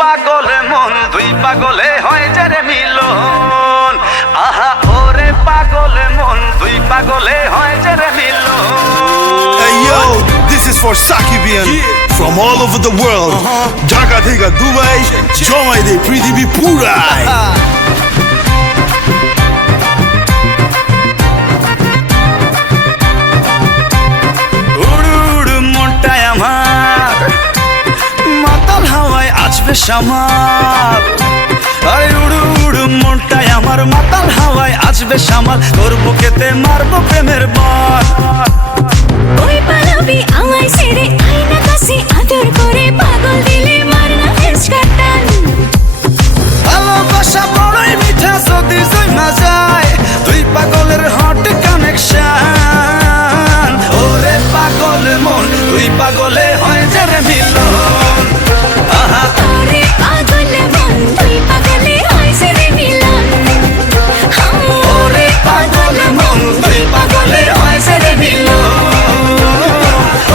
পাগলে মন দুই পাগলে হয় যে রে মিলন আহা ওরে পাগলে মন দুই পাগলে হয় যে রে মিলন Hey yo, this is for Sakibian from all over the world. Dhaka theka Dubai, jomai de prithibi purai. সামাল আরে উড়ু উড়ু মনটাই আমার মাতাল হাওয়ায় আসবে সামাল তোর বুকেতে মারবো প্রেমের বল ওই পালাবি আমায় ছেড়ে আয়না কাছে আদর করে পাগল দিলে মারনা হেসকাটান ভালোবাসা বড়ই মিঠা যদি জমা যায় দুই পাগলের হট কানেকশন ওরে পাগল মন দুই পাগলে হয় যে রে মিলন আহা ওরে পাগল মন দুই পাগলে হয় যে রে মিলন ওরে পাগল মন দুই পাগলে হয় যে রে মিলন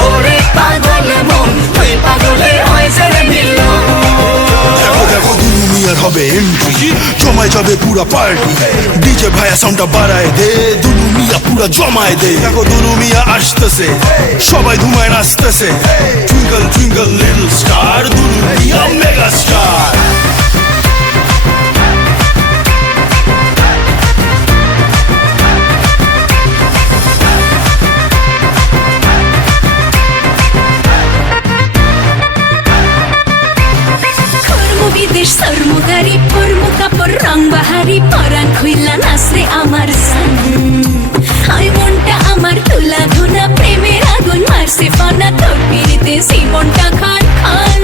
ওরে পাগল মন দুই পাগলে হয় যে রে মিলন দেখো দেখো দুলু মিয়ার হবে এন্ট্রি জমায় যাবে পুরা পার্টি ডিজে ভাইয়া সাউন্ডটা বাড়ায় দে দুলু মিয়া পুরা জমায় দে দেখো দুলু মিয়া আসতেছে সবাই ধুমায় নাচতেছে twinkle twinkle little star Dulu Mia mega star বিদেশ সরমুদারি পরমু কাপড় রং বাহারি পরান খুইলা নাচরে আমার সান হাই মনটা আমার তুলা ধুনা প্রেমের আগুন মারছে ফানা তোর পিড়িতে জীবনটা খান খান